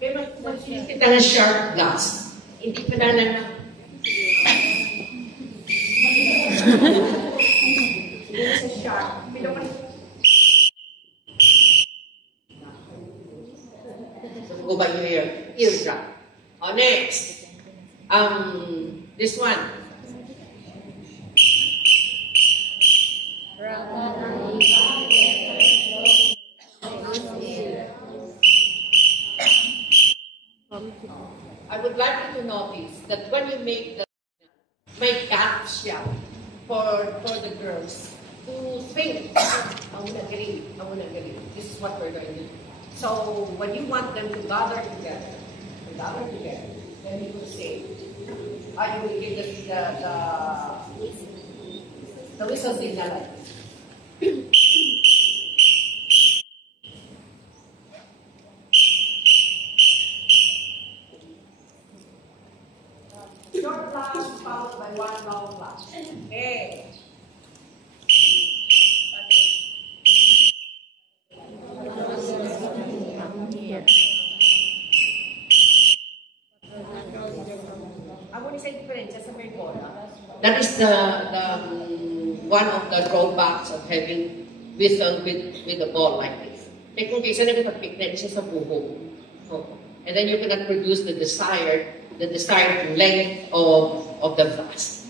Kaya mag-use kita ng sharp glass. Hindi pa na Hindi sa sharp. Go by your eardrum. Oh, next. This one. I would like you to notice that when you make gap siya for the girls to think, I wanna agree. This is what we're going to do. So when you want them to gather together, then you will say, you will give the whistle signal like this. Short flash followed by one long flash. Okay. That is the one of the drawbacks of having whistle with a ball like this. Kung kaysa nagpapik na siya sa buhok. And then you cannot produce the desired length of the flask.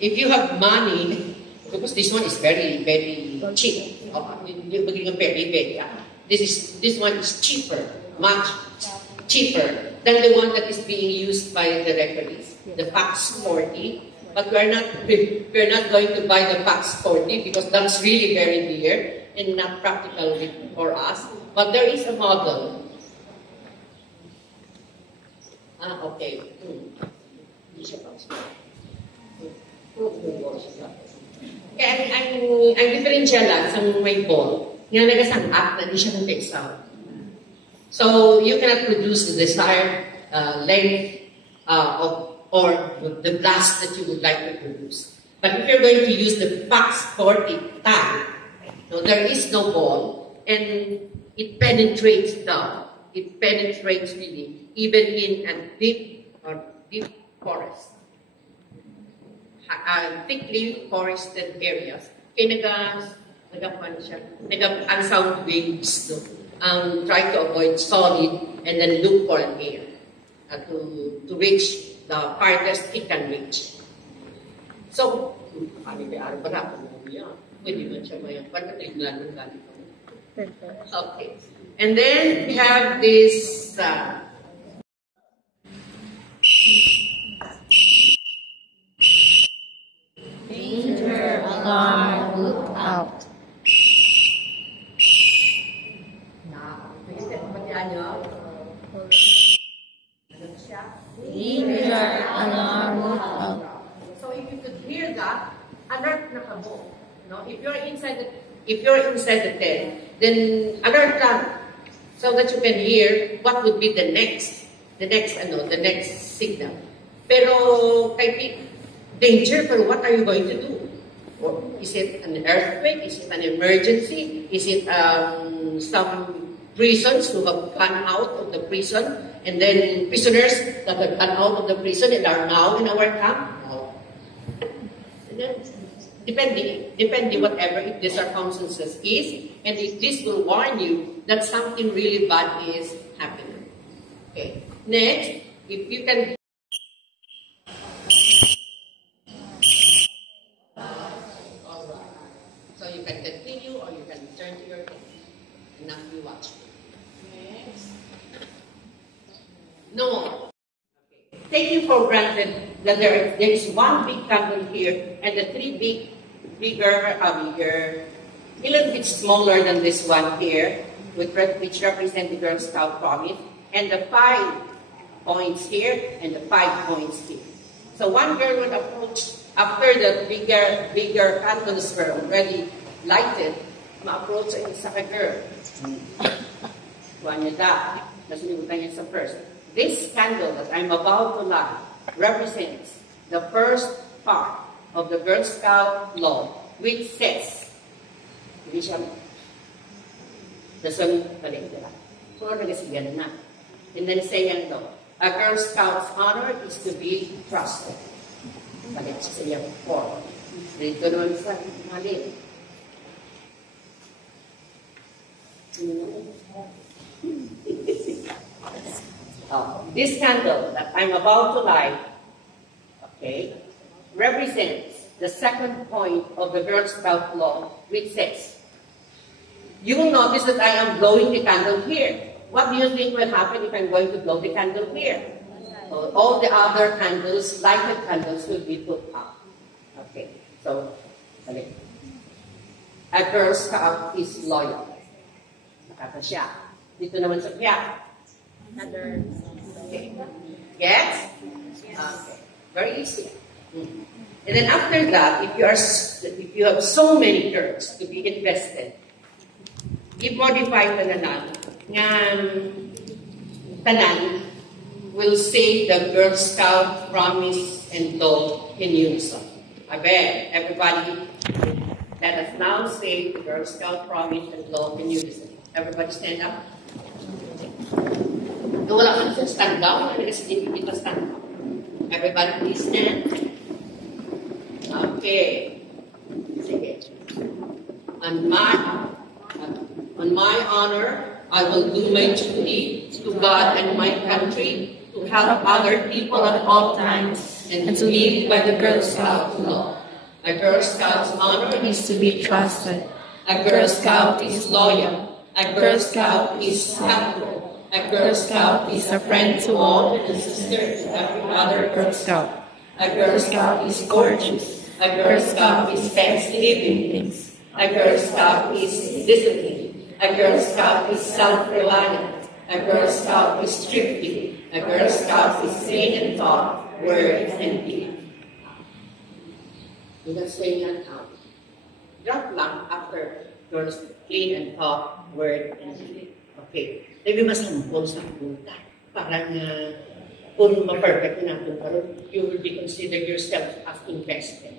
If you have money, because this one is very, very cheap. This one is cheaper, much cheaper than the one that is being used by the referees, the PAX 40. But we're not going to buy the PAX 40 because that's really very dear and not practical for us. But there is a model. Okay. Kaya ang differential lang sa may ball, nga nagasangat na di siya ng textile. So you cannot produce the desired length or the blast that you would like to produce. But if you're going to use the PAX 40 tag, so there is no ball, and it penetrates really, even in a deep forest, thickly forested areas. Kaya nag-unsound waves, no? Try to avoid solid and then look for an air to reach the farthest it can reach. So, okay. And then we have this danger alarm, look out. Danger alarm, look out. So if you could hear that, alert na kamo. No? If you're inside the tent, then alert lang, so that you can hear what would be the next signal. Pero danger, pero what are you going to do? Or is it an earthquake? Is it an emergency? Is it some prisons who have gone out of the prison, and then prisoners that have gone out of the prison and are now in our camp? No. And then, depending whatever the circumstances is, and if this will warn you that something really bad is happening. Okay. Next, if you can. All right. So you can continue, or you can turn to your phone and now you watch. Next. No. Okay. Taking for granted that there is one big candle here and the three bigger, a little bit smaller than this one here, which represent the Girl Scout promise, and the 5 points here and the 5 points here. So one girl would approach after the bigger candles were already lighted. Ma-approach sa isa ka girl. Kuha niya da. Nasunibutan niya sa first. This candle that I'm about to light represents the first part of the Girl Scout law, which says, hindi siya, Puro nagasigan na. And then say yan daw, a Girl Scout's honor is to be trusted. Balik sa iyang form. Dito naman sa malin. This candle that I'm about to light, okay, represents the second point of the Girl Scout law, which says, you will notice that I am blowing the candle here. What do you think will happen if I'm going to blow the candle here? So all the other candles, lighted candles, will be put out. Okay, so, a Girl Scout is loyal. Nakata siya. Dito naman sa piyak. Okay. Yes? Okay. Very easy. And then after that, if you have so many girls to be invested, i-modify tanan nga tanan will say the Girl Scout promise and law in unison. Amen. Everybody, let us now say the Girl Scout promise and law in unison. Everybody stand up. Wala ka sa stand up. Wala kasi hindi kita stand up. Everybody please stand. Okay. Sige. On my honor, I will do my duty to God and my country, to help other people at all times, and to live by the Girl Scout law. A Girl Scout's honor is to be trusted. A Girl Scout is loyal. A Girl Scout is helpful. A Girl Scout is a friend to all and a sister to every other Girl Scout. A Girl Scout is gorgeous. A Girl Scout is fancy-living. A Girl Scout is disciplined. A Girl Scout is self-reliant. A Girl Scout is thrifty. A Girl Scout is sane in thought, word, and deed. You can say that out. Drop lang after girls clean and talk, word, and deed. Okay. Maybe masampol sa punta. Parang kung ma-perfect na natin karon, you will be considered yourself as invested.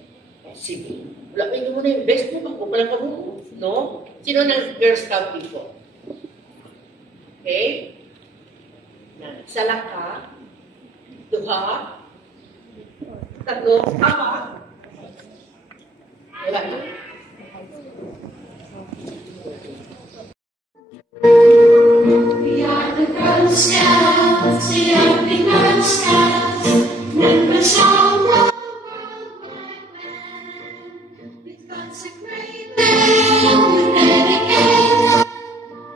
Sige. Wala kayo mo na invest mo, magpupalang ka mo. No? Sino ng Girl Scout people? Okay? Sala ka, duha, tatlo, apat. Wala na. We are the Girl Scouts, the only Girl Scouts, members of the worldwide band. With consecrated and dedicated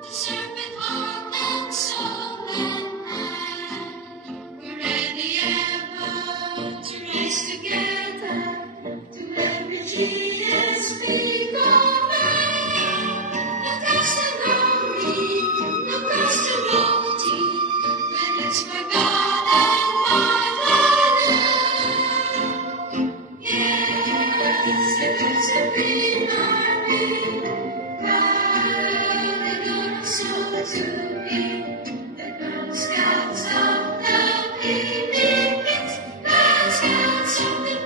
to serve with heart and soul and mind. We're ready ever to rise together to every GSP command. The testimony. It's for God and Fatherland. Yes, it is a big army, proud and also to be the Girl Scouts of the Philippines, Girl Scouts of the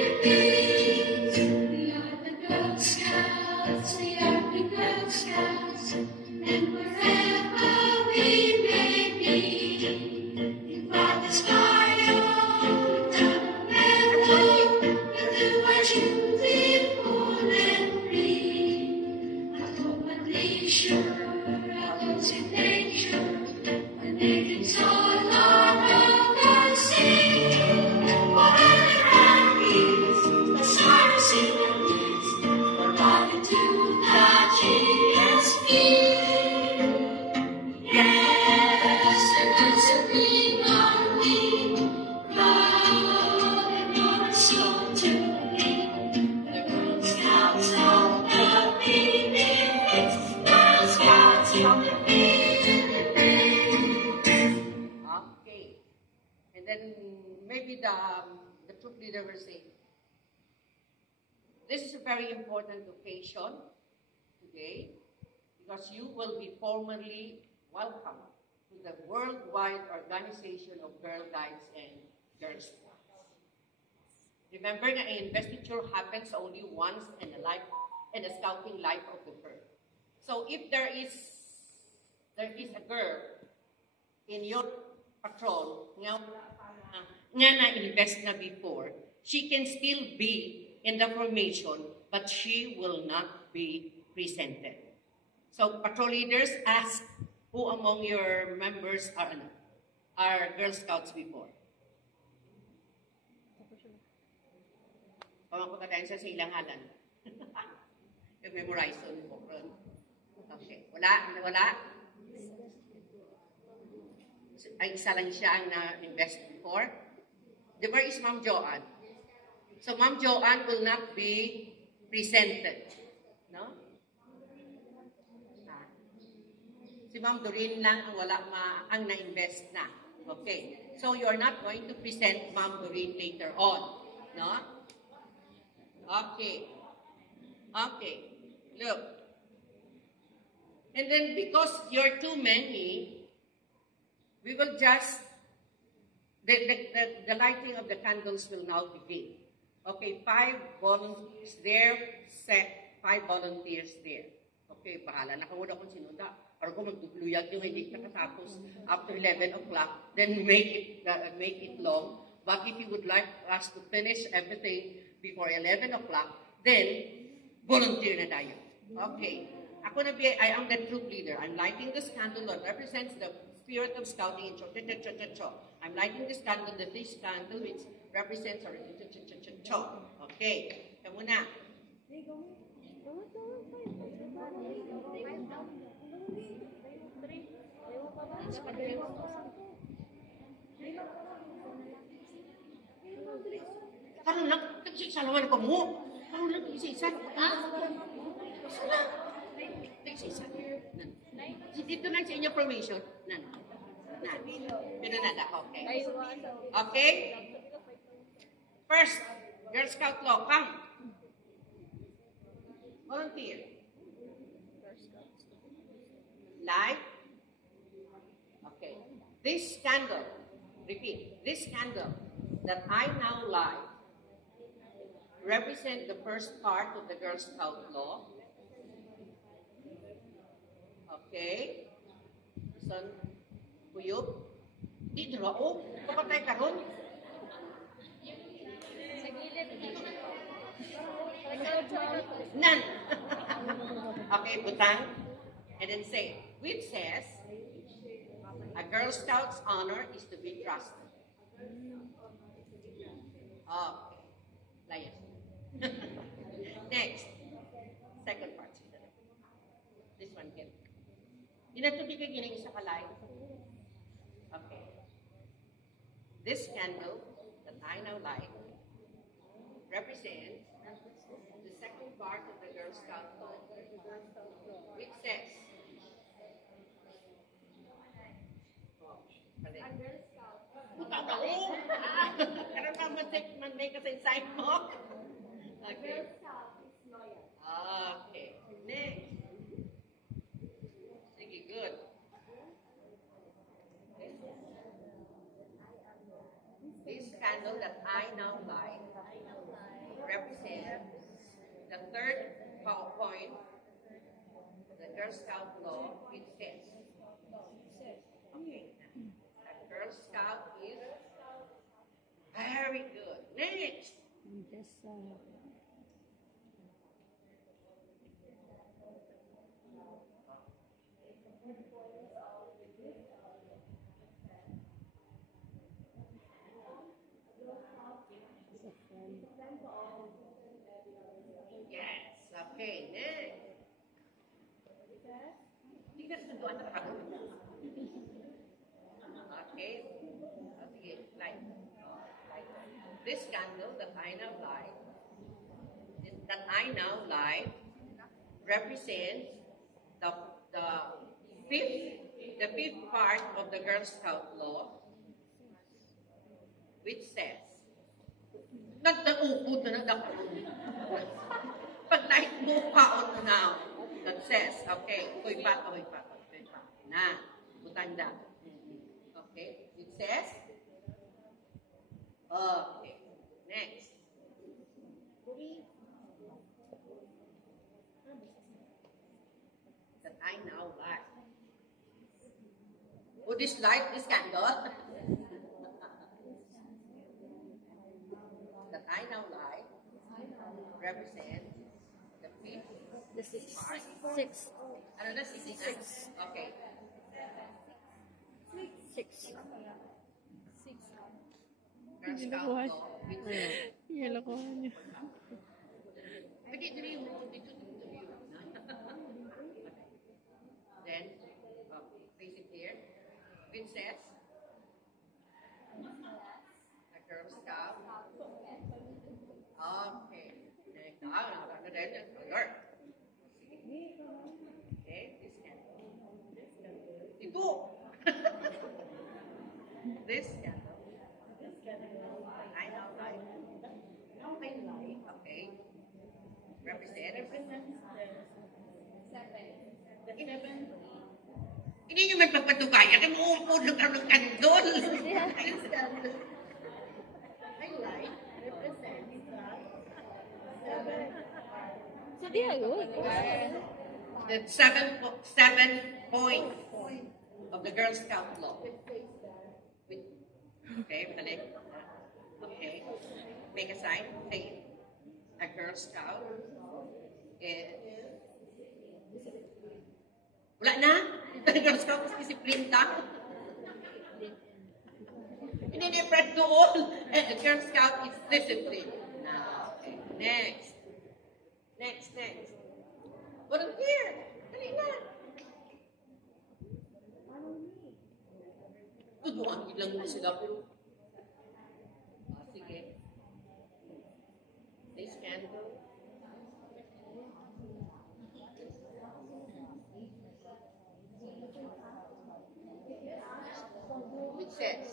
Philippines. We are the Girl Scouts, we are the Girl Scouts, and wherever we may be, in Father's garden, down and low, we'll do our duty full and free. At home and leisure, out in nature, when nations all around us sing. Whatever our needs, the sorrows in our midst, we're riding to the GSP. Yes, there is a big army, proud and also to be the Girl Scouts of the Philippines, Girl Scouts of the Philippines. Okay. And then maybe the troop leader will say, this is a very important occasion today because you will be formally welcome to the worldwide organization of Girl Guides and Girl Scouts. Remember that an investiture happens only once in a scouting life of the bird. So if there is there is a girl in your patrol nga na-invest na before, she can still be in the formation, but she will not be presented. So patrol leaders, ask who among your members are Girl Scouts before. Pamangko ka sa ilang halan. Memorize on po. Okay. Wala? Ay, isa lang siya ang na-invest before. Where is Ma'am Joanne? So Ma'am Joanne will not be presented. No? Si Ma'am Doreen lang ang ang na-invest na. Okay. So you are not going to present Ma'am Doreen later on. No? Okay. Look. And then because you're too many, we will just, the lighting of the candles will now begin. Okay, 5 volunteers there, set 5 volunteers there. Okay, bahala na kung wala kung sinunda. Or kung magdugluyag yung hindi nakatapos after 11 o'clock, then make it long. But if you would like us to finish everything before 11 o'clock, then volunteer na tayo. Okay. I am the troop leader. I'm lighting this candle that represents the spirit of scouting. I'm lighting this candle which represents our Okay. Kamu na. Karon lang, salawan ko mo. Karon lang, isa-isa. Isa-isa. Dito lang sa inyo formation. Pinanada, okay. Okay? First, Girl Scout law, come. Volunteer. Light. Okay. This candle, repeat, this candle that I now light represent the first part of the Girl Scout law. Okay? Son, kuyog. Di drao. Kapatay karon. None. Okay, butang. And then say, which says, a Girl Scout's honor is to be trusted. Okay. Layas. Next. Second part. This one again. Dinatubig ka ginang isa kalay. Okay. This candle that I now light represents the second part of the Girl Scout law. It says, Karena pa man-day ka sa inside mo. Okay. Okay. Next. Sige, good. This candle that I now light represents the third point of the Girl Scout law. It says, okay, a Girl Scout is very good. Next. Yes. Okay. Next. Tingnan sa doon na ako. Okay. Okay. Light. This candle that I now light represents the fifth part of the Girl Scout law, which says, nagdaupod na nagdaupod. Pag light mo kaon now, that says, okay, uy pa. Na, butanda. Okay, it says, okay, next. That I now light this light, this candle, that I now light, represents the fifth The six. part. Six. Ano na? Six. Okay. Six. Girl Scout Ginawa law, which is Ginawa niya. pwede dito yung dito. Then, face it here. Princess. A Girl Scout. Okay. Next. Ano din? Alert. Okay, this candle. Ito. This candle. I now light. Now I light. Okay. Represents Hindi nyo man pagpatubayan. Ang uupo ng kandol. Highlight represents So, di ayun. the seven point of the Girl Scout law. Okay, balik. Okay. Make a sign. Say a Girl Scout is wala na? Girl Scout is discipline ka? Hindi different to all. A Girl Scout is discipline. Okay. Next. Volunteer. Dali na. Tuduan lang mo sila. Sige. This candle. It says,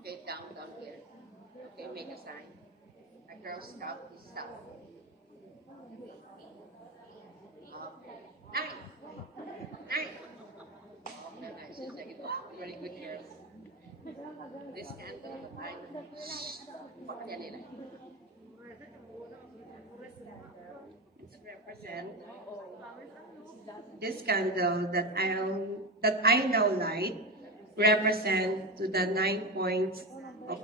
okay, down here. Okay, make a sign. A Girl Scout is south. Nine. Very good girls. This candle, This candle that I now light represent to the 9 points of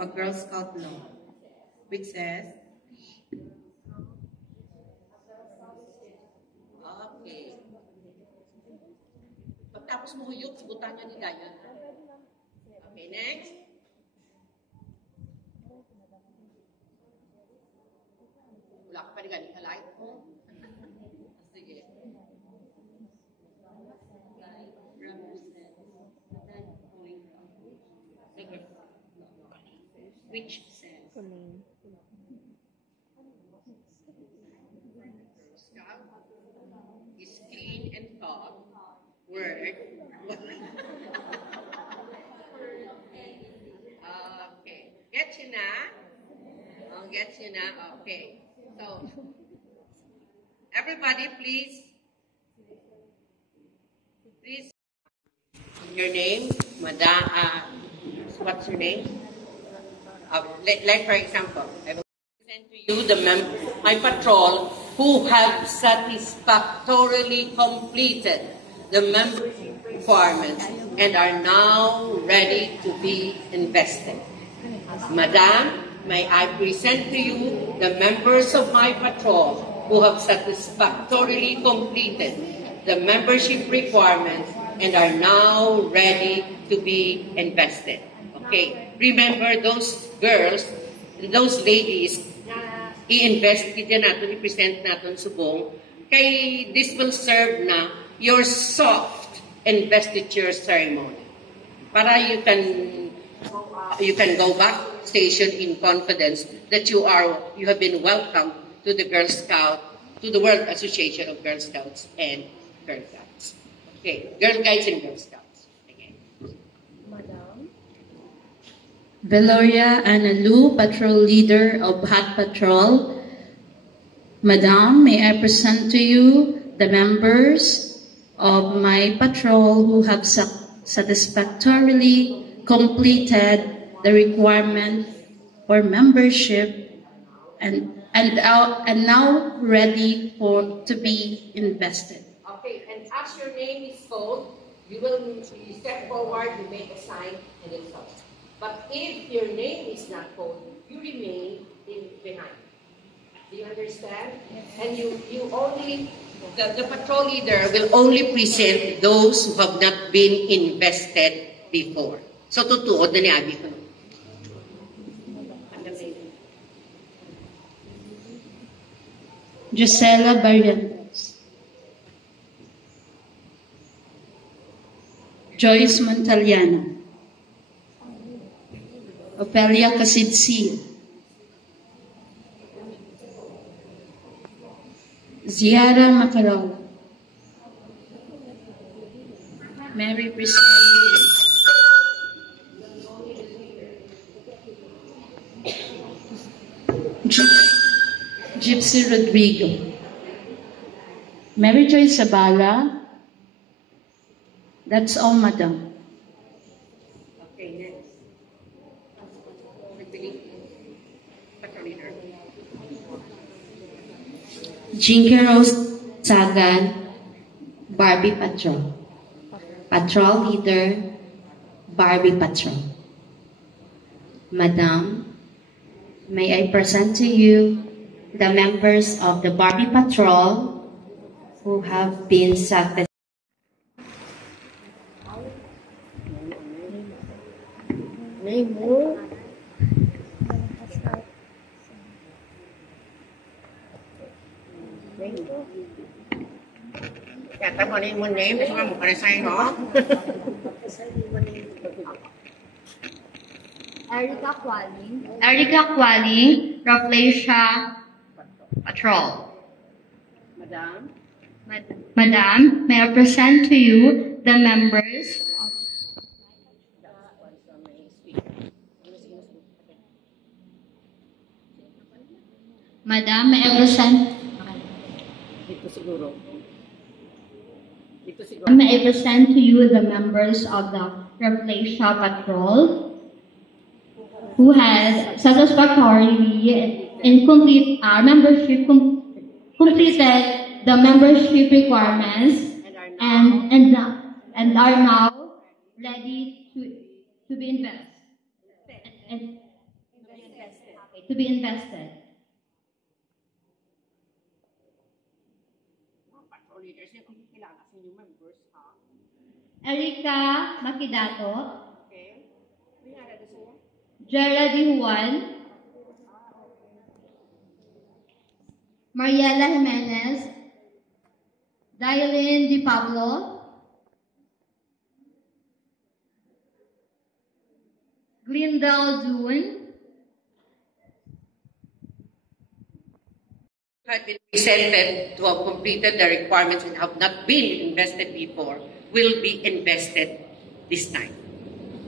a Girl Scout law, which says, okay. Pagtapos mo huyok, subutan niya nila yun. Okay, next. Wala ka pa rin galing light mo. Sige. Sige. Which says, Scout is clean and tall. Word. Okay. Get you na? Oh, get you na? Okay. So, everybody please. Your name, Madam, what's your name? Like for example, I will present to you the members of my patrol who have satisfactorily completed the membership requirements and are now ready to be invested. Madam, may I present to you the members of my patrol who have satisfactorily completed the membership requirements and are now ready to be invested. Okay, remember those girls, those ladies, i-invest din natin, i-present natin subong, kay this will serve na your soft investiture ceremony. Para you can go back station in confidence that you have been welcomed to the Girl Scout, to the World Association of Girl Scouts and Girl Guides. Okay, Girl Guides and Girl Scouts. Again. Valoria Analu, Patrol Leader of Hat Patrol. Madam, may I present to you the members of my patrol who have satisfactorily completed the requirement for membership and now ready to be invested. Okay, and as your name is called, you step forward, you make a sign, and then stop. But if your name is not called, you remain behind. Do you understand? Yes. And you only, the patrol leader will only present those who have not been invested before. So, tutuod na ni Abby ko. Gisela Barrientos, Joyce Montaliana, Opelia Casidsia, Ziara Macalola, Mary Priscilla, Gypsy Rodrigo, Mary Joy Sabala. That's all, Madam. Okay, next. Patrol leader. Jinky Rose Sagan, Barbie Patrol. Patrol Leader, Barbie Patrol. Madam, may I present to you the members of the Barbie Patrol who have been selected. Name mo. Kaya mo name mo name. Gusto nga mo paresahin mo. Erica Quali, Raflesia Patrol. Madam, may I present to you the members of Madam, may I present May I present to you the members of the Raflesia Patrol who has satisfactorily and complete completed the membership requirements and are now ready to be invested. Erica Makidato, Gerald D. Juan, Mariela Jimenez, Dailin Di Pablo, Glendale Dune, had been presented to have completed the requirements and have not been invested before will be invested this time.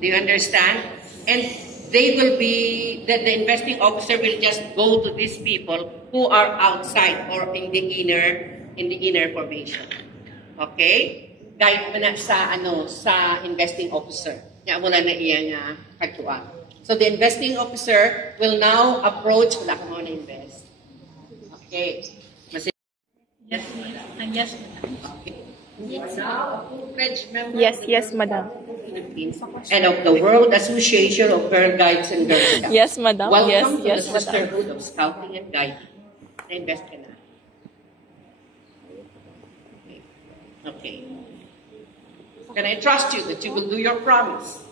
Do you understand? And they will be, the investing officer will just go to these people who are outside or in the inner formation. Okay? Guide mo na sa investing officer. Nya mo na iya nga kagtuan. So the investing officer will now approach wala ka mo na invest. Okay. Yes, yes. Now, a full-fledged member Yes, madam. Philippines and of the World Association of Girl Guides and Girl Scouts. Yes, madam. Welcome to Yes, the madam. Sisterhood of Scouting and Guiding. Na-invest ka na. Okay. Can I trust you that you will do your promise?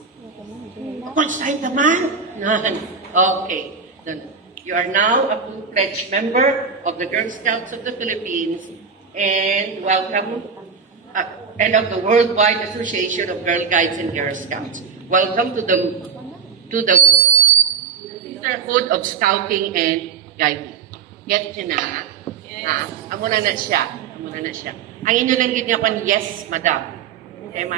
Consay naman. Okay. You are now a full-fledged member of the Girl Scouts of the Philippines and welcome and of the Worldwide Association of Girl Guides and Girl Scouts. Welcome to the Sisterhood of Scouting and Guiding. Get you na? Yes. Amo na siya. Ang inyo lang ginyapan, yes, madam. Okay,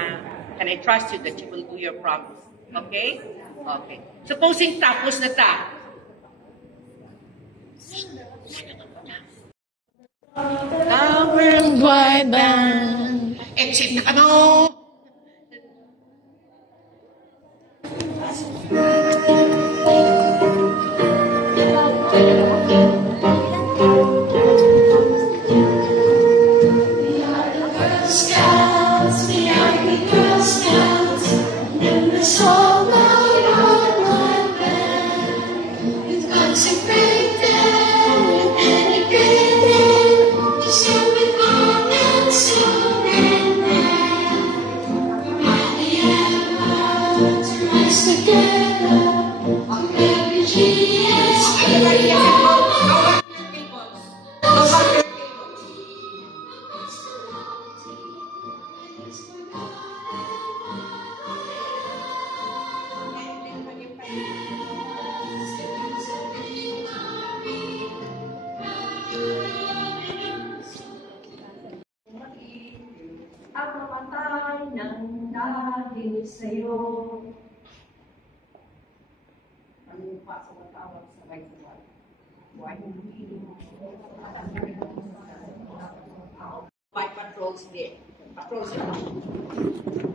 can I trust you that you will do your promise? Okay? Okay. Supposing tapos na ta. Worldwide band. Exit na kano! We are the world. Scouts, we are the Girl Scouts, and the soul of our blood band. We've consecrated and dedicated to serve with heart and soul and mind. Mighty ever to rise together, our refugees, every hour. At mamatay ng dahil sa'yo. Ano pa sa matawag sa sabay-sabay? Buhay mo By patrols there. Patrols there.